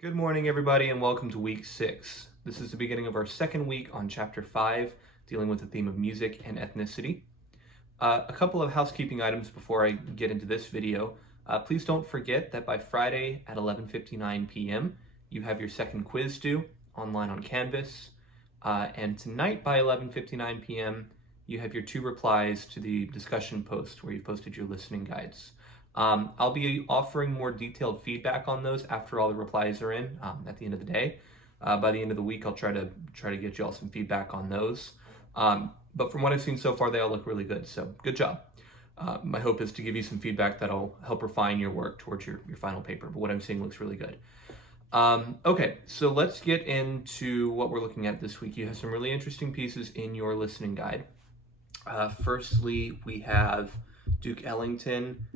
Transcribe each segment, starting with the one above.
Good morning, everybody, and welcome to week 6. This is the beginning of our second week on chapter 5, dealing with the theme of music and ethnicity. A couple of housekeeping items before I get into this video. Please don't forget that by Friday at 11:59 p.m., you have your second quiz due online on Canvas. And tonight by 11:59 p.m., you have your 2 replies to the discussion post where you've posted your listening guides. I'll be offering more detailed feedback on those after all the replies are in at the end of the day. By the end of the week, I'll try to get you all some feedback on those. But from what I've seen so far, they all look really good. So good job. My hope is to give you some feedback that'll help refine your work towards your final paper. But what I'm seeing looks really good. Okay, so let's get into what we're looking at this week. You have some really interesting pieces in your listening guide. Firstly, we have Duke Ellington,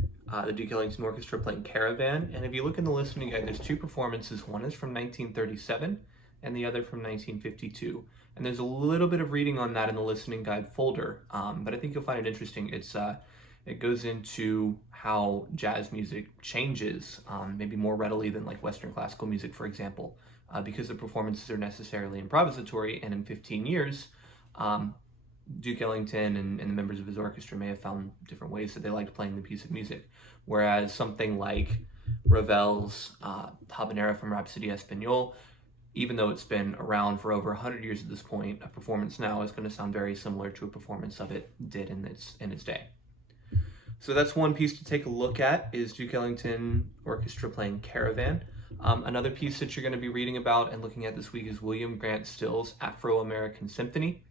the Duke Ellington Orchestra playing Caravan. And if you look in the listening guide, there's 2 performances. One is from 1937 and the other from 1952. And there's a little bit of reading on that in the listening guide folder, but I think you'll find it interesting. It goes into how jazz music changes, maybe more readily than like Western classical music, for example, because the performances are necessarily improvisatory, and in 15 years, Duke Ellington and the members of his orchestra may have found different ways that they liked playing the piece of music. Whereas something like Ravel's Habanera from Rhapsody Espagnole, even though it's been around for over 100 years at this point, a performance now is going to sound very similar to a performance of it did in its day. So that's one piece to take a look at, is Duke Ellington Orchestra playing Caravan. Another piece that you're going to be reading about and looking at this week is William Grant Still's Afro-American Symphony.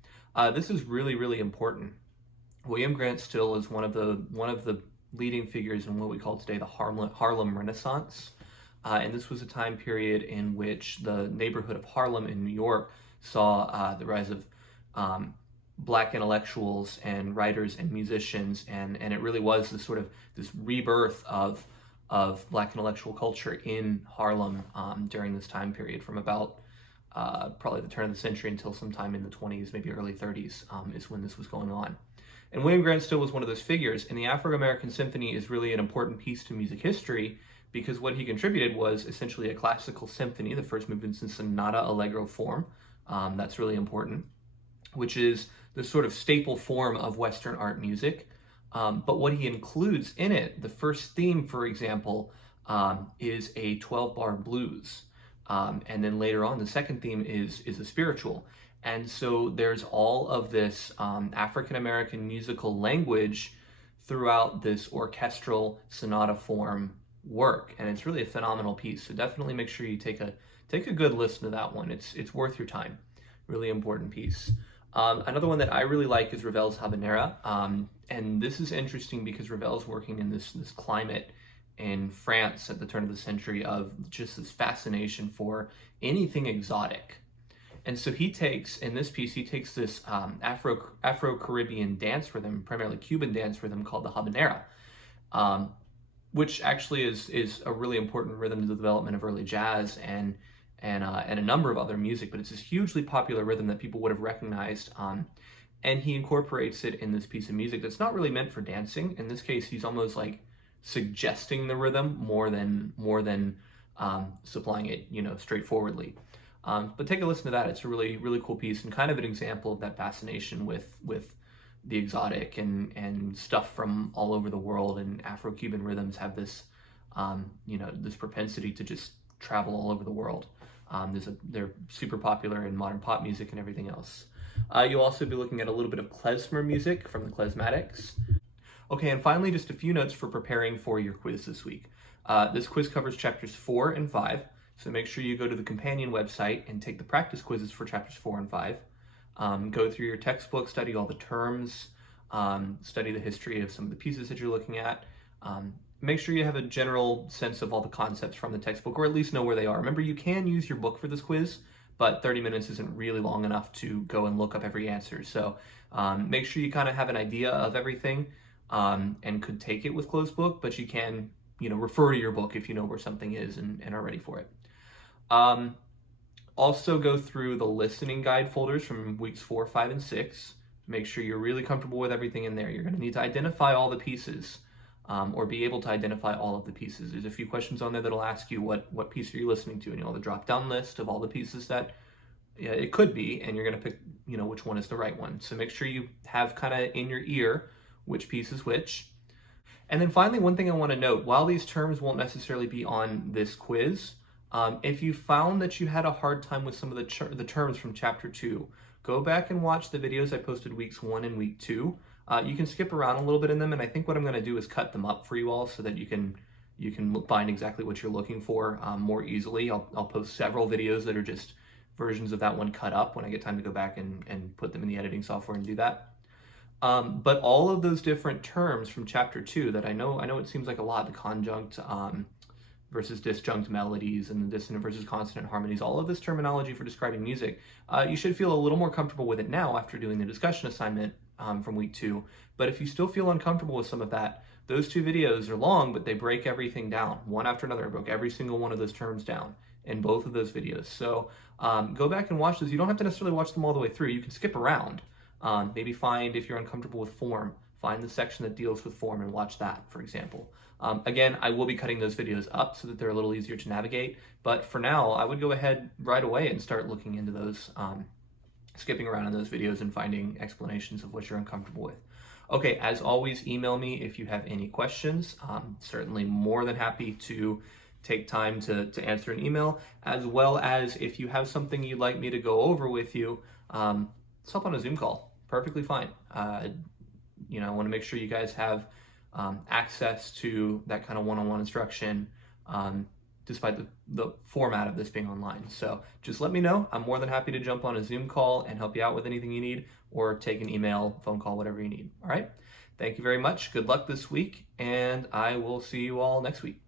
This is really, really important. William Grant Still is one of the leading figures in what we call today the Harlem Renaissance. And this was a time period in which the neighborhood of Harlem in New York saw the rise of Black intellectuals and writers and musicians, and it really was this rebirth of Black intellectual culture in Harlem during this time period, from about probably the turn of the century until sometime in the 20s, maybe early 30s, is when this was going on. And William Grant Still was one of those figures, and the Afro-American Symphony is really an important piece to music history because what he contributed was essentially a classical symphony. The first movement's in sonata allegro form. That's really important, which is the sort of staple form of Western art music. But what he includes in it, the first theme, for example, is a 12-bar blues. And then later on, the second theme is a spiritual. And so there's all of this African-American musical language throughout this orchestral sonata form work. And it's really a phenomenal piece. So definitely make sure you take a good listen to that one. It's worth your time. Really important piece. Another one that I really like is Ravel's Habanera. And this is interesting because Ravel's working in this climate in France at the turn of the century of just this fascination for anything exotic. And so in this piece, he takes this Afro-Caribbean dance rhythm, primarily Cuban dance rhythm called the habanera, which actually is a really important rhythm to the development of early jazz and a number of other music, but it's this hugely popular rhythm that people would have recognized. And he incorporates it in this piece of music that's not really meant for dancing. In this case, he's almost like suggesting the rhythm more than supplying it, straightforwardly. But take a listen to that. It's a really, really cool piece and kind of an example of that fascination with the exotic and stuff from all over the world. And Afro-Cuban rhythms have this, this propensity to just travel all over the world. They're super popular in modern pop music and everything else. You'll also be looking at a little bit of klezmer music from the Klezmatics. Okay, and finally, just a few notes for preparing for your quiz this week. This quiz covers chapters 4 and 5, so make sure you go to the companion website and take the practice quizzes for chapters 4 and 5. Go through your textbook, study all the terms, study the history of some of the pieces that you're looking at. Make sure you have a general sense of all the concepts from the textbook, or at least know where they are. Remember, you can use your book for this quiz, but 30 minutes isn't really long enough to go and look up every answer. So make sure you kind of have an idea of everything and could take it with closed book, but you can, refer to your book if you know where something is and are ready for it. Also go through the listening guide folders from weeks 4, 5, and 6. Make sure you're really comfortable with everything in there. You're going to need to identify all the pieces or be able to identify all of the pieces. There's a few questions on there that'll ask you what piece are you listening to, and you'll have a drop-down list of all the pieces that it could be, and you're going to pick which one is the right one. So make sure you have kind of in your ear which piece is which. And then finally, one thing I want to note, while these terms won't necessarily be on this quiz, if you found that you had a hard time with some of the terms from chapter 2, go back and watch the videos I posted weeks 1 and week 2. You can skip around a little bit in them, and I think what I'm going to do is cut them up for you all so that you can find exactly what you're looking for more easily. I'll post several videos that are just versions of that one cut up when I get time to go back and put them in the editing software and do that. But all of those different terms from chapter 2 that I know it seems like a lot, the conjunct versus disjunct melodies and the dissonant versus consonant harmonies, all of this terminology for describing music, you should feel a little more comfortable with it now after doing the discussion assignment from week 2. But if you still feel uncomfortable with some of that, those 2 videos are long, but they break everything down one after another. I broke every single one of those terms down in both of those videos. So go back and watch those. You don't have to necessarily watch them all the way through. You can skip around. Maybe find, if you're uncomfortable with form, find the section that deals with form and watch that, for example. Again, I will be cutting those videos up so that they're a little easier to navigate, but for now, I would go ahead right away and start looking into those, skipping around in those videos and finding explanations of what you're uncomfortable with. Okay, as always, email me if you have any questions. Certainly more than happy to take time to answer an email, as well as if you have something you'd like me to go over with you, let's hop on a Zoom call. Perfectly fine. I want to make sure you guys have access to that kind of one-on-one instruction, despite the format of this being online. So just let me know. I'm more than happy to jump on a Zoom call and help you out with anything you need, or take an email, phone call, whatever you need. All right. Thank you very much. Good luck this week, and I will see you all next week.